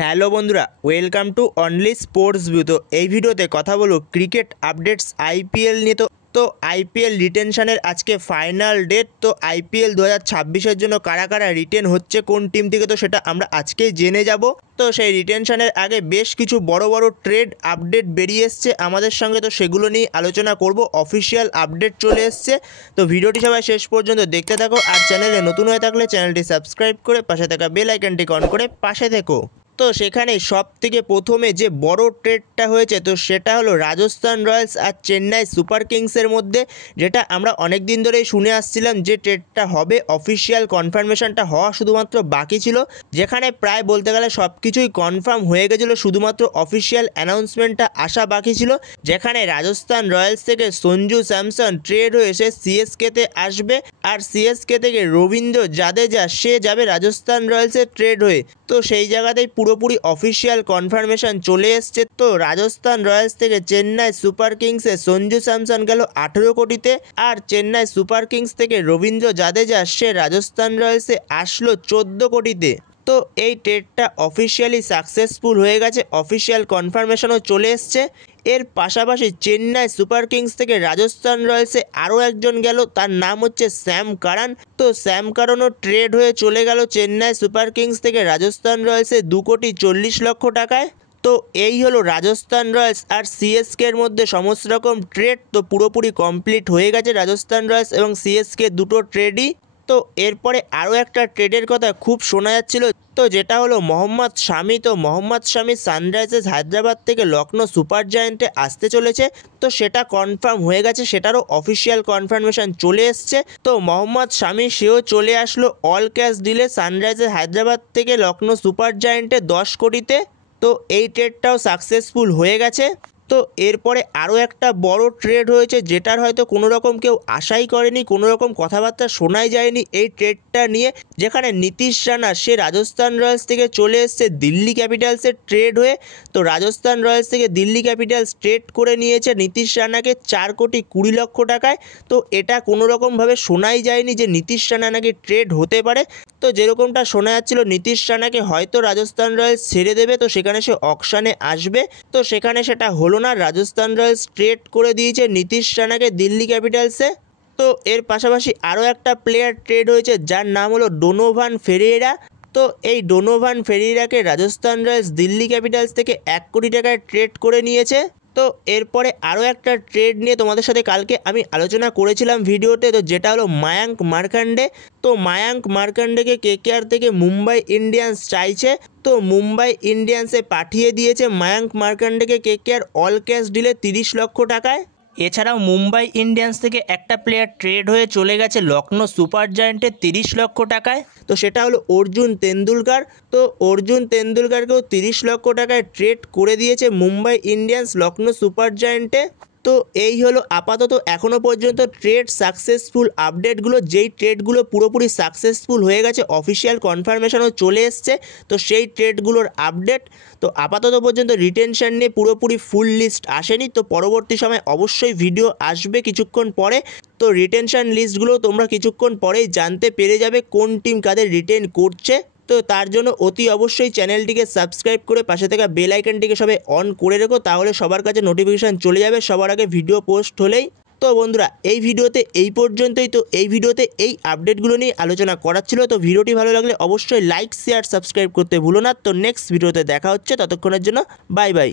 Hello বন্ধুরা, welcome to only sports view. তো এই ভিডিওতে কথা বলবো ক্রিকেট আপডেটস আইপিএল নিয়ে। তো আইপিএল রিটেনশনের আজকে ফাইনাল ডেট। তো আইপিএল 2026-এর জন্য কারা কারা রিটেন হচ্ছে কোন টিম থেকে, তো সেটা আমরা আজকেই জেনে যাব। তো সেই রিটেনশনের আগে বেশ কিছু বড় বড় ট্রেড আপডেট বেরিয়ে এসছে আমাদের সঙ্গে, তো সেগুলো নিয়ে আলোচনা করব। অফিসিয়াল আপডেট চলে এসছে, তো ভিডিওটি সবাই শেষ পর্যন্ত দেখতে থাকো। আর চ্যানেলে নতুন হয়ে থাকলে চ্যানেলটি সাবস্ক্রাইব করে পাশে থাকা বেল আইকনটি অন করে পাশে থেকো। তো সেখানে সব থেকে প্রথমে যে বড় ট্রেডটা হয়েছে, তো সেটা হলো রাজস্থান রয়্যালস আর চেন্নাই সুপার কিংসের মধ্যে, যেটা আমরা অনেক দিন ধরেই শুনে আসছিলাম যে ট্রেডটা হবে। অফিসিয়াল কনফার্মেশনটা হওয়া শুধুমাত্র বাকি ছিল, যেখানে প্রায় বলতে গেলে সব কিছুই কনফার্ম হয়ে গেছিলো, শুধুমাত্র অফিসিয়াল অ্যানাউন্সমেন্টটা আসা বাকি ছিল। যেখানে রাজস্থান রয়্যালস থেকে সঞ্জু স্যামসন ট্রেড হয়ে সে সিএসকেতে আসবে, আর সিএসকে থেকে রবীন্দ্র জাদেজা সে যাবে রাজস্থান রয়্যালসের ট্রেড হয়ে। তো সেই জায়গাতেই পুরোপুরি অফিসিয়াল কনফার্মেশন চলে এসছে। তো রাজস্থান রয়্যালস থেকে চেন্নাই সুপার কিংসে সঞ্জু স্যামসন গেল 18 কোটিতে, আর চেন্নাই সুপার কিংস থেকে রবীন্দ্র জাদেজা সে রাজস্থান রয়্যালসে আসলো 14 কোটিতে। তো এই ট্রেডটা অফিসিয়ালি সাকসেসফুল হয়ে গেছে, অফিসিয়াল কনফার্মেশনও চলে এসছে। এর পাশাপাশি চেন্নাই সুপার কিংস থেকে রাজস্থান রয়্যালসে আরও একজন গেল, তার নাম হচ্ছে স্যাম কারান। তো স্যাম কারানও ট্রেড হয়ে চলে গেল চেন্নাই সুপার কিংস থেকে রাজস্থান রয়্যালসে 2,40,00,000 টাকায়। তো এই হলো রাজস্থান রয়্যালস আর সিএসকের মধ্যে সমস্ত রকম ট্রেড। তো পুরোপুরি কমপ্লিট হয়ে গেছে রাজস্থান রয়্যালস এবং সিএসকে দুটো ট্রেডই। তো এরপরে আরও একটা ট্রেডের কথা খুব শোনা যাচ্ছিল, তো যেটা হলো মোহাম্মদ শামি। তো মোহাম্মদ শামি সানরাইজার্স হায়দ্রাবাদ থেকে লখনৌ সুপার জায়ান্টে আসতে চলেছে, তো সেটা কনফার্ম হয়ে গেছে, সেটারও অফিসিয়াল কনফার্মেশন চলে এসছে। তো মোহাম্মদ শামি সেও চলে আসলো all cash delay Sunrisers Hyderabad থেকে লখনৌ সুপার জায়ান্টে 10 কোটিতে। তো এই ট্রেডটাও সাকসেসফুল হয়ে গেছে। তো এরপরে আরও একটা বড় ট্রেড হয়েছে, যেটার হয়তো কোনো রকম কেউ আশাই করেনি, কোনো রকম কথাবার্তা শোনাই যায়নি এই ট্রেডটা নিয়ে। যেখানে নীতিশ রানা সে রাজস্থান রয়্যালস থেকে চলে এসছে দিল্লি ক্যাপিটালসের ট্রেড হয়ে। তো রাজস্থান রয়্যালস থেকে দিল্লি ক্যাপিটালস ট্রেড করে নিয়েছে নীতিশ রানাকে 4,20,00,000 টাকায়। তো এটা কোনো রকমভাবে শোনাই যায়নি যে নীতিশ রানা নাকি ট্রেড হতে পারে। তো যেরকমটা শোনা যাচ্ছিল নীতিশ রানাকে হয়তো রাজস্থান রয়্যালস ছেড়ে দেবে, তো সেখানে সে অকশানে আসবে। তো সেখানে সেটা হলো না, রাজস্থান রয়্যালস ট্রেড করে দিয়েছে নীতিশ রানাকে দিল্লি ক্যাপিটালসে। তো এর পাশাপাশি আরও একটা প্লেয়ার ট্রেড হয়েছে, যার নাম হলো ডোনোভান ফেরেইরা। তো এই ডোনোভান ফেরেইরাকে রাজস্থান রয়্যালস দিল্লি ক্যাপিটালস থেকে 1 কোটি টাকায় ট্রেড করে নিয়েছে। তো এরপরে আরও একটা ট্রেড নিয়ে তোমাদের সাথে কালকে আমি আলোচনা করেছিলাম ভিডিওতে, তো যেটা হলো মায়াঙ্ক মার্কান্ডে। তো মায়াঙ্ক মার্কান্ডেকে কেকেআর থেকে মুম্বাই ইন্ডিয়ান্স চাইছে। তো মুম্বাই ইন্ডিয়ান্সে পাঠিয়ে দিয়েছে মায়াঙ্ক মার্কান্ডেকে কেকেআর অল ক্যাশ ডিলে 30 লক্ষ টাকায়। এছাড়াও মুম্বাই ইন্ডিয়ান্স থেকে একটা প্লেয়ার ট্রেড হয়ে চলে গেছে লখনৌ সুপার জায়ান্টে 30 লক্ষ টাকায়। তো সেটা হলো অর্জুন তেন্ডুলকার। তো অর্জুন তেন্ডুলকারকেও 30 লক্ষ টাকায় ট্রেড করে দিয়েছে মুম্বাই ইন্ডিয়ান্স লখনৌ সুপার জায়ান্টে। তো এই হলো আপাতত এখনও পর্যন্ত ট্রেড সাকসেসফুল আপডেটগুলো, যেই ট্রেডগুলো পুরোপুরি সাকসেসফুল হয়ে গেছে, অফিসিয়াল কনফার্মেশনও চলে এসছে। তো সেই ট্রেডগুলোর আপডেট। তো আপাতত পর্যন্ত রিটেনশন নিয়ে পুরোপুরি ফুল লিস্ট আসেনি, তো পরবর্তী সময় অবশ্যই ভিডিও আসবে কিছুক্ষণ পরে। তো রিটেনশন লিস্টগুলো তোমরা কিছুক্ষণ পরেই জানতে পেরে যাবে কোন টিম কাদের রিটেন করছে। তো তার জন্য অতি অবশ্যই চ্যানেলটিকে সাবস্ক্রাইব করে পাশে থাকা বেল আইকনটিকে সবাই অন করে রেখো, তাহলে সবার কাছে নোটিফিকেশান চলে যাবে সবার আগে ভিডিও পোস্ট হলেই। তো বন্ধুরা, এই ভিডিওতে এই পর্যন্তই। তো এই ভিডিওতে এই আপডেটগুলো নিয়ে আলোচনা করার ছিল। তো ভিডিওটি ভালো লাগলে অবশ্যই লাইক শেয়ার সাবস্ক্রাইব করতে ভুলো না। তো নেক্সট ভিডিওতে দেখা হচ্ছে, ততক্ষণের জন্য বাই বাই।